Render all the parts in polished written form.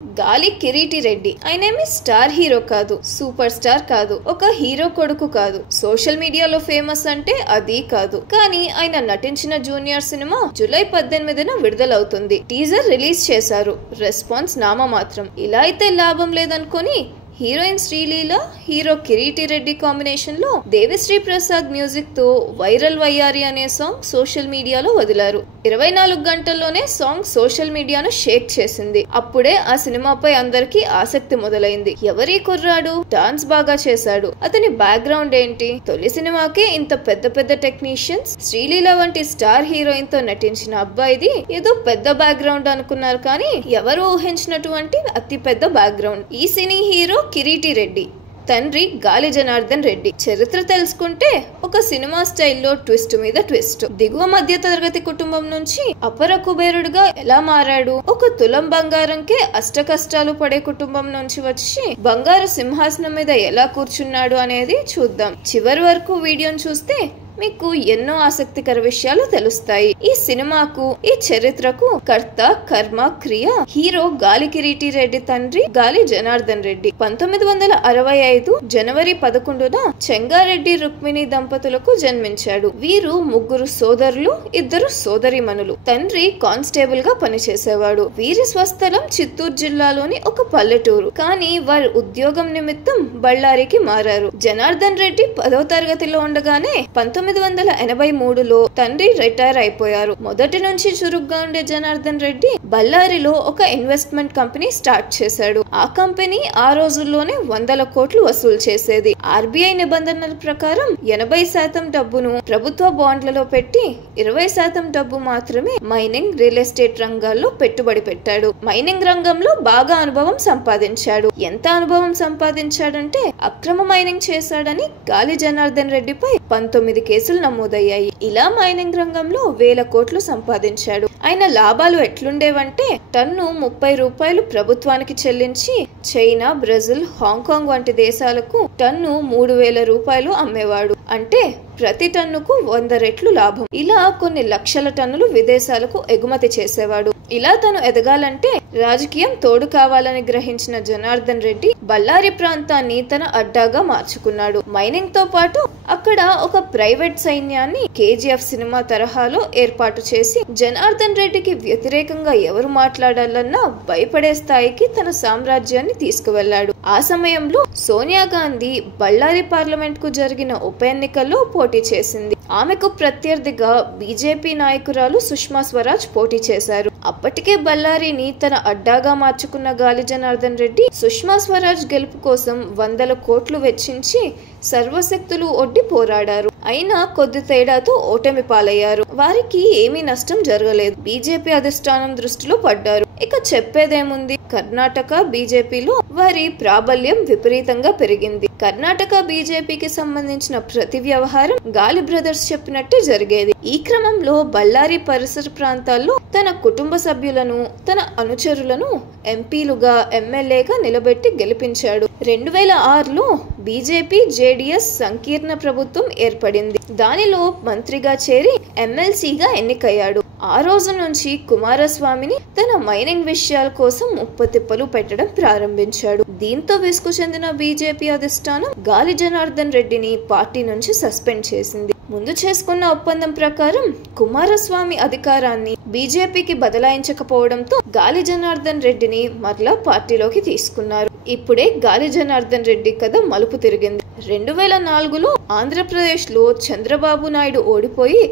గాలి Kireeti Reddy ఆయనేమి star hero కాదు, super star కాదు, ఒక హీరో కొడుకు కాదు, సోషల్ మీడియాలో ఫేమస్ అంటే అది కాదు. కానీ ఆయన నటించిన జూనియర్ సినిమా జూలై 18న విడుదలవుతుంది. టీజర్ రిలీజ్ చేశారు, రెస్పాన్స్ నామమాత్రం. ఇలా అయితే లాభం లేదనుకొని heroine Sreeleela, hero Kireeti Reddy combination లో దేవిశ్రీ ప్రసాద్ మ్యూజిక్ తో వైరల్ వయ్యారి అనే సాంగ్ సోషల్ మీడియాలో వదిలారు. 24 గంటల్లోనే సాంగ్ సోషల్ మీడియాను షేక్ చేసింది. అప్పుడే ఆ సినిమాపై అందరికీ ఆసక్తి మొదలైంది. ఎవరి కుర్రాడు, డాన్స్ బాగా చేశాడు, అతని బ్యాక్గ్రౌండ్ ఏంటి, తొలి సినిమాకే ఇంత పెద్ద పెద్ద టెక్నీషియన్స్, శ్రీలీల వంటి స్టార్ హీరోయిన్ తో నటించిన అబ్బాయిది ఏదో పెద్ద బ్యాక్గ్రౌండ్ అనుకున్నారు. కానీ ఎవరు ఊహించినటువంటి అతి పెద్ద బ్యాక్గ్రౌండ్. ఈ సినీ హీరో కిరీటి రెడ్డి తండ్రి గాలి జనార్దన్ రెడ్డి. చరిత్ర తెలుసుకుంటే ఒక సినిమా స్టైల్లో ట్విస్ట్ మీద ట్విస్ట్. దిగువ మధ్య తరగతి కుటుంబం నుంచి అపర కుబేరుడుగా ఎలా మారాడు, ఒక తులం బంగారంకే అష్ట కష్టాలు పడే కుటుంబం నుంచి వచ్చి బంగారు సింహాసనం మీద ఎలా కూర్చున్నాడు అనేది చూద్దాం. చివరి వరకు వీడియోను చూస్తే మీకు ఎన్నో ఆసక్తికర విషయాలు తెలుస్తాయి. ఈ సినిమాకు, ఈ చరిత్రకు కర్త, కర్మ, క్రియ హీరో గాలి కిరీటి రెడ్డి తండ్రి గాలి జనార్దన్ రెడ్డి. 1965 జనవరి 11న చెంగారెడ్డి రుక్మిణి దంపతులకు జన్మించాడు. వీరు ముగ్గురు సోదరులు, 2 సోదరీమణులు. తండ్రి కానిస్టేబుల్ గా పనిచేసేవాడు. వీరి స్వస్థలం చిత్తూరు జిల్లాలోని ఒక పల్లెటూరు. కానీ వారి ఉద్యోగం నిమిత్తం బళ్ళారికి మారారు. జనార్దన్ రెడ్డి 10వ తరగతిలో ఉండగానే 1983లో తండ్రి రిటైర్ అయిపోయారు. మొదటి నుంచి చురుగ్గా ఉండే జనార్దన్ రెడ్డి బళ్ళారిలో ఒక ఇన్వెస్ట్మెంట్ కంపెనీ స్టార్ట్ చేశాడు. ఆ కంపెనీ ఆ రోజుల్లోనే 100 కోట్లు వసూలు చేసేది. ఆర్బీఐ నిబంధనల ప్రకారం 80% డబ్బును ప్రభుత్వ బాండ్లలో పెట్టి 20% డబ్బు మాత్రమే మైనింగ్, రియల్ ఎస్టేట్ రంగాల్లో పెట్టుబడి పెట్టాడు. మైనింగ్ రంగంలో బాగా అనుభవం సంపాదించాడు. ఎంత అనుభవం సంపాదించాడంటే అక్రమ మైనింగ్ చేశాడని గాలి జనార్దన్ రెడ్డిపై 19 కేసులు నమోదయ్యాయి. ఇలా మైనింగ్ రంగంలో 1000 కోట్లు సంపాదించాడు. ఆయన లాభాలు ఎట్లుండేవంటే టన్ను 30 రూపాయలు ప్రభుత్వానికి చెల్లించి చైనా, బ్రెజిల్, హాంకాంగ్ వంటి దేశాలకు టన్ను 3000 రూపాయలు అమ్మేవాడు. అంటే ప్రతి టన్నుకు 100 రెట్లు లాభం. ఇలా కొన్ని లక్షల టన్నులు విదేశాలకు ఎగుమతి చేసేవాడు. ఇలా తను ఎదగాలంటే రాజకీయం తోడు కావాలని గ్రహించిన జనార్దన్ రెడ్డి బళ్ళారి ప్రాంతాన్ని తన అడ్డాగా మార్చుకున్నాడు. మైనింగ్ తో పాటు అక్కడ ఒక ప్రైవేట్ సైన్యాన్ని కేజీఎఫ్ సినిమా తరహాలో ఏర్పాటు చేసి జనార్దన్ రెడ్డికి వ్యతిరేకంగా ఎవరు మాట్లాడాలన్నా భయపడే స్థాయికి తన సామ్రాజ్యాన్ని తీసుకువెళ్లాడు. ఆ సమయంలో సోనియా గాంధీ బళ్ళారి పార్లమెంట్ కు జరిగిన ఉప ఎన్నికల్లో పోటీ చేసింది. ఆమెకు ప్రత్యర్థిగా బీజేపీ నాయకురాలు సుష్మా స్వరాజ్ పోటీ చేశారు. అప్పటికే బళ్ళారిని తన అడ్డాగా మార్చుకున్న గాలి జనార్దన్ రెడ్డి సుష్మా స్వరాజ్ గెలుపు కోసం 100 కోట్లు వెచ్చించి సర్వశక్తులు ఒడ్డి పోరాడారు. అయినా కొద్ది తేడాతో ఓటమి పాలయ్యారు. వారికి ఏమీ నష్టం జరగలేదు. బీజేపీ అధిష్టానం దృష్టిలో పడ్డారు. ఇక చెప్పేదేముంది, కర్ణాటక బీజేపీలో వారి ప్రాబల్యం విపరీతంగా పెరిగింది. కర్ణాటక బీజేపీకి సంబంధించిన ప్రతి వ్యవహారం గాలి బ్రదర్స్ చెప్పినట్టే జరిగేది. ఈ క్రమంలో బళ్ళారి పరిసర ప్రాంతాల్లో తన కుటుంబ సభ్యులను, తన అనుచరులను ఎంపీలుగా, ఎమ్మెల్యేగా నిలబెట్టి గెలిపించాడు. 2006లో బీజేపీ జేడీఎస్ సంకీర్ణ ప్రభుత్వం ఏర్పడింది. దానిలో మంత్రిగా చేరి ఎమ్మెల్సీగా ఎన్నికయ్యాడు. ఆ రోజు నుంచి కుమారస్వామిని తన మైనింగ్ విషయాల కోసం ముప్పతిప్పలు పెట్టడం ప్రారంభించాడు. దీంతో విసుగు చెందిన బీజేపీ అధిష్టానం గాలి జనార్దన్ రెడ్డిని పార్టీ నుంచి సస్పెండ్ చేసింది. ముందు చేసుకున్న ఒప్పందం ప్రకారం కుమారస్వామి అధికారాన్ని బీజేపీకి బదలాయించకపోవడంతో గాలి జనార్దన్ రెడ్డిని మరలా పార్టీలోకి తీసుకున్నారు. ఇప్పుడే గాలి జనార్దన్ రెడ్డి కథ మలుపు తిరిగింది. 2004లో ఆంధ్రప్రదేశ్ లో చంద్రబాబు నాయుడు ఓడిపోయి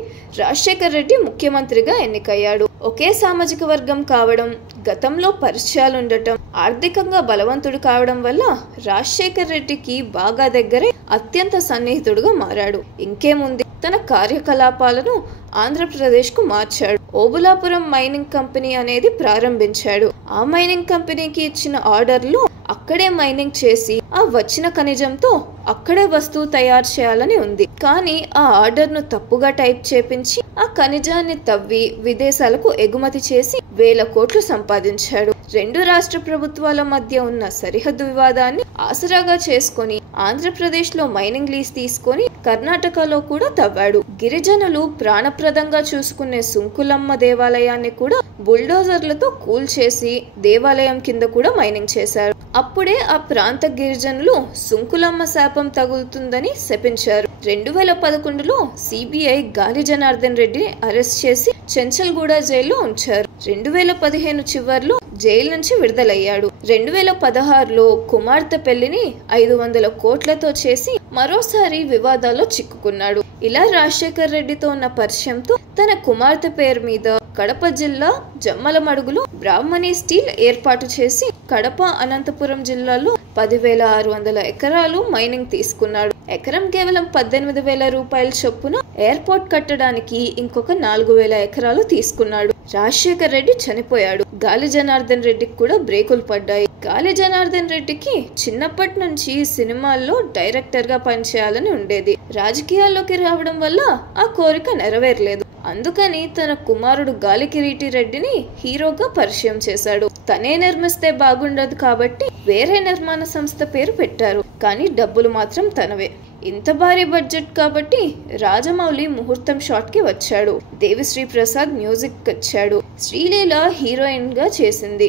రాజశేఖర్ రెడ్డి ముఖ్యమంత్రిగా ఎన్నికయ్యాడు. ఒకే సామాజిక వర్గం కావడం, గతంలో పరిచయాలుండటం, ఆర్థికంగా బలవంతుడు కావడం వల్ల రాజశేఖర్ రెడ్డికి బాగా దగ్గరే అత్యంత సన్నిహితుడుగా మారాడు. ఇంకేముంది, తన కార్యకలాపాలను ఆంధ్రప్రదేశ్ కు మార్చాడు. ఓబులాపురం మైనింగ్ కంపెనీ అనేది ప్రారంభించాడు. ఆ మైనింగ్ కంపెనీకి ఇచ్చిన ఆర్డర్లు అక్కడే మైనింగ్ చేసి ఆ వచ్చిన ఖనిజంతో అక్కడే వస్తువు తయారు చేయాలని ఉంది. కానీ ఆ ఆర్డర్ ను తప్పుగా టైప్ చేపించి ఆ ఖనిజాన్ని తవ్వి విదేశాలకు ఎగుమతి చేసి 1000 కోట్లు సంపాదించాడు. 2 రాష్ట్ర ప్రభుత్వాల మధ్య ఉన్న సరిహద్దు వివాదాన్ని ఆసరాగా చేసుకుని ఆంధ్రప్రదేశ్ లో మైనింగ్ లీజ్ తీసుకొని కర్ణాటకలో కూడా తవ్వాడు. గిరిజనులు ప్రాణప్రదంగా చూసుకునే సుంకులమ్మ దేవాలయాన్ని కూడా బుల్డోజర్లతో కూల్చేసి దేవాలయం కింద కూడా మైనింగ్ చేశారు. అప్పుడే ఆ ప్రాంత గిరిజనులు సుంకులమ్మ శాపం తగులుతుందని శపించారు. 2011లో సిబిఐ గాలి జనార్దన్ రెడ్డిని అరెస్ట్ చేసి చెంచల్గూడ జైల్లో ఉంచారు. 2015 చివర్లో జైలు నుంచి విడుదలయ్యాడు. 2016లో కుమార్తె పెళ్లిని 500 కోట్లతో చేసి మరోసారి వివాదాల్లో చిక్కుకున్నాడు. ఇలా రాజశేఖర్ రెడ్డితో ఉన్న పరిచయంతో తన కుమార్తె పేరు మీద కడప జిల్లా జమ్మలమడుగులో బ్రాహ్మణి స్టీల్ ఏర్పాటు చేసి కడప, అనంతపురం జిల్లాలో 10,600 ఎకరాలు మైనింగ్ తీసుకున్నాడు. ఎకరం కేవలం 18,000 రూపాయల చొప్పున ఎయిర్పోర్ట్ కట్టడానికి ఇంకొక 4,000 ఎకరాలు తీసుకున్నాడు. రాజశేఖర్ రెడ్డి చనిపోయాడు. గాలి జనార్దన్ రెడ్డికి కూడా బ్రేకులు పడ్డాయి. గాలి జనార్దన్ రెడ్డికి చిన్నప్పటి నుంచి సినిమాల్లో డైరెక్టర్ గా పనిచేయాలని ఉండేది. రాజకీయాల్లోకి రావడం వల్ల ఆ కోరిక నెరవేరలేదు. అందుకని తన కుమారుడు గాలి కిరీటి రెడ్డిని హీరోగా పరిచయం చేశాడు. తనే నిర్మిస్తే బాగుండదు కాబట్టి వేరే నిర్మాణ సంస్థ పేరు పెట్టారు. కానీ డబ్బులు మాత్రం తనవే. ఇంత భారీ బడ్జెట్ కాబట్టి రాజమౌళి ముహూర్తం షాట్ కి వచ్చాడు. దేవిశ్రీ ప్రసాద్ మ్యూజిక్ వచ్చాడు. శ్రీలీల హీరోయిన్ గా చేసింది.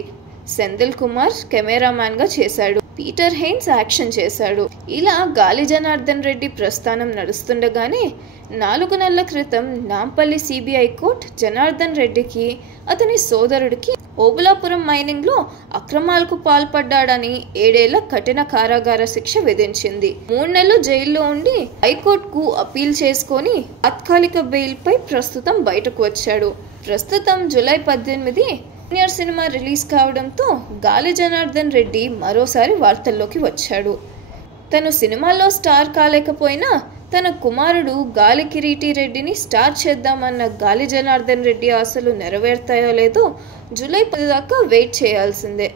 సెంధిల్ కుమార్ కెమెరామ్యాన్ గా చేశాడు. పీటర్ హెయిన్స్ యాక్షన్ చేశాడు. ఇలా గాలి జనార్దన్ రెడ్డి ప్రస్థానం నడుస్తుండగానే 4 నెలల క్రితం నాంపల్లి సిబిఐ కోర్టు జనార్దన్ రెడ్డికి అతని సోదరుడికి ఓబులాపురం మైనింగ్ లో అక్రమాలకు పాల్పడ్డాడని 7 ఏళ్ల కఠిన కారాగార శిక్ష విధించింది. 3 నెలలు జైల్లో ఉండి హైకోర్టుకు అపీల్ చేసుకొని తాత్కాలిక బెయిల్ పై ప్రస్తుతం బయటకు వచ్చాడు. ప్రస్తుతం జూలై 18 జూనియర్ సినిమా రిలీజ్ కావడంతో గాలి జనార్దన్ రెడ్డి మరోసారి వార్తల్లోకి వచ్చాడు. తను సినిమాల్లో స్టార్ కాలేకపోయినా తన కుమారుడు గాలి కిరీటి రెడ్డిని స్టార్ చేద్దామన్న గాలి జనార్దన్ రెడ్డి ఆశలు నెరవేరుతాయో లేదో జూలై 10 దాకా వెయిట్ చేయాల్సిందే.